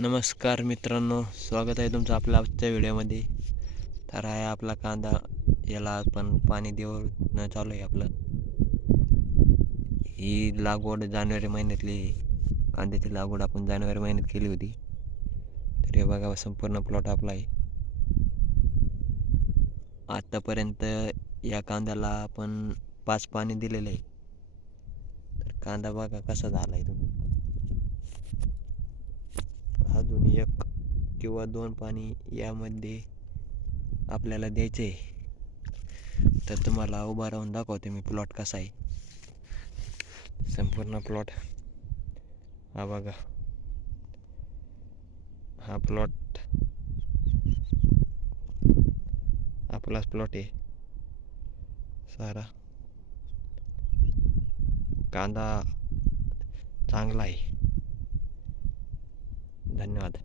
नमस्कार मित्रांनो स्वागत आहे तुमचं आपल्या आजच्या व्हिडिओमध्ये. तर आहे आपला कांदा याला आपण पाणी देऊन चालू आहे आपलं. ही लागवड जानेवारी महिन्यातली कांद्याची लागवड आपण जानेवारी महिन्यात केली होती. तर हे बघा संपूर्ण प्लॉट आपला आहे. आत्तापर्यंत या कांद्याला आपण पाच पाणी दिलेलं आहे. तर कांदा बघा कसा झाला आहे तुम्ही. किंवा दोन पाणी यामध्ये आपल्याला द्यायचे आहे. तर तुम्हाला उभा राहून दाखवते मी प्लॉट कसा आहे. संपूर्ण प्लॉट हा बघा. हा प्लॉट आपलाच प्लॉट आहे. सारा. कांदा चांगला आहे. धन्यवाद.